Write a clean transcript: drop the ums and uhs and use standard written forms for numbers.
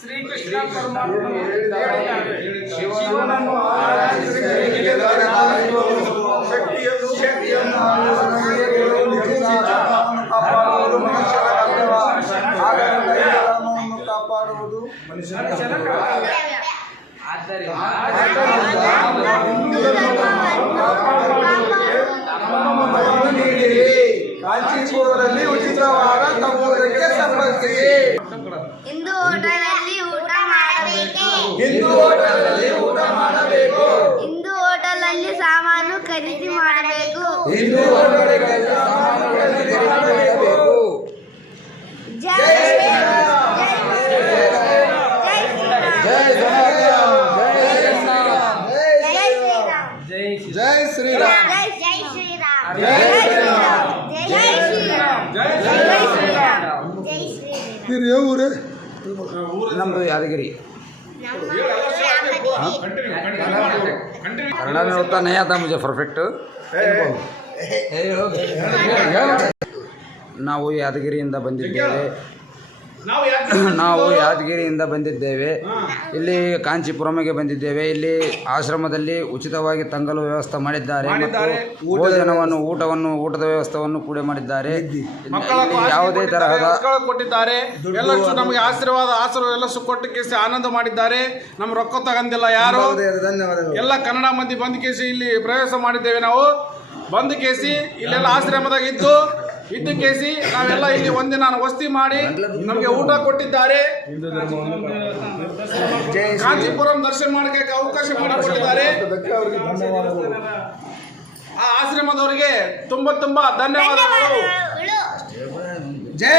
ಶ್ರೀಕೃಷ್ಣ ಪರಮಾತ್ಮನು ಹೇಳಿದ್ದಾರೆ, ಶಿವನನ್ನು ಆರಾಧಿಸಿದರೆ ಶಕ್ತಿಯನ್ನು ಕಾಪಾಡುವುದು ಮನುಷ್ಯನ ಕರ್ತವ್ಯ. ಕಾಂಚೀಪುರದಲ್ಲಿ ಉಚಿತವಾದ ತಪ್ಪುವುದಕ್ಕೆ ಸಂಬಂಧಿಸಿ ಇಂದು ಹೋಟೆಲಲ್ಲಿ ಊಟ ಮಾಡಬೇಕೆ? ಹಿಂದೂ ಹೋಟೆಲಲ್ಲಿ ಊಟ ಮಾಡಬೇಕು. ಇಂದು ಹೋಟೆಲಲ್ಲಿ ಸಾಮಾನು ಖರೀದಿ ಮಾಡಬೇಕು. ಹಿಂದೂ ಹೋಟೆಲ್ಗಳಲ್ಲಿ ಸಾಮಾನು ಖರೀದಿ ಮಾಡಬೇಕು. ಜೈ ಶ್ರೀರಾಮ್. ಜೈ ಶ್ರೀರಾಮ್. ಜೈ ಶ್ರೀರಾಮ್. ಜೈ ಶ್ರೀರಾಮ್. ಜೈ ಶ್ರೀರಾಮ್. ಜೈ ಶ್ರೀರಾಮ್. ಜೈ ಶ್ರೀರಾಮ್. ಜೈ ಶ್ರೀರಾಮ್. ಜೈ ಶ್ರೀರಾಮ್. ಯಾವ ಊರೇ? ನಮ್ಮದು ಯಾದಗಿರಿ. कन्नड़ में उतना नहीं आता मुझे परफेक्ट. ನಾವು ಯಾದಗಿರಿಯಿಂದ ಬಂದಿದ್ದೇವೆ. ಇಲ್ಲಿ ಕಾಂಚೀಪುರಮಿಗೆ ಬಂದಿದ್ದೇವೆ. ಇಲ್ಲಿ ಆಶ್ರಮದಲ್ಲಿ ಉಚಿತವಾಗಿ ತಂಗಲು ವ್ಯವಸ್ಥೆ ಮಾಡಿದ್ದಾರೆ ಮತ್ತು ಊಟದ ವ್ಯವಸ್ಥೆಯನ್ನು ಕೂಡ ಮಾಡಿದ್ದಾರೆ. ಯಾವುದೇ ತರಹದ ಕೊಟ್ಟಿದ್ದಾರೆ. ಎಲ್ಲರೂ ನಮಗೆ ಆಶೀರ್ವಾದ ಎಲ್ಲ ಕೊಟ್ಟು ಕೇಸಿ ಆನಂದ ಮಾಡಿದ್ದಾರೆ. ನಮ್ಮ ರೊಕ್ಕ ತಗೊಂಡಿಲ್ಲ ಯಾರು. ಎಲ್ಲ ಕನ್ನಡ ಮಂದಿ ಬಂದು ಕೇಸಿ ಇಲ್ಲಿ ಪ್ರವೇಶ ಮಾಡಿದ್ದೇವೆ. ನಾವು ಬಂದು ಕೇಸಿ ಇಲ್ಲೆಲ್ಲ ಆಶ್ರಮದಾಗ ಇದ್ದು ಕೇಸಿ ನಾವೆಲ್ಲ ಇಲ್ಲಿ ಒಂದಿನ ವಸತಿ ಮಾಡಿ ನಮಗೆ ಊಟ ಕೊಟ್ಟಿದ್ದಾರೆ. ಕಾಂಚೀಪುರಂ ದರ್ಶನ ಮಾಡಕ್ಕೆ ಅವಕಾಶ ಮಾಡಿಕೊಟ್ಟಿದ್ದಾರೆ. ಆ ಆಶ್ರಮದವರಿಗೆ ತುಂಬಾ ಧನ್ಯವಾದಗಳು. ಜೈ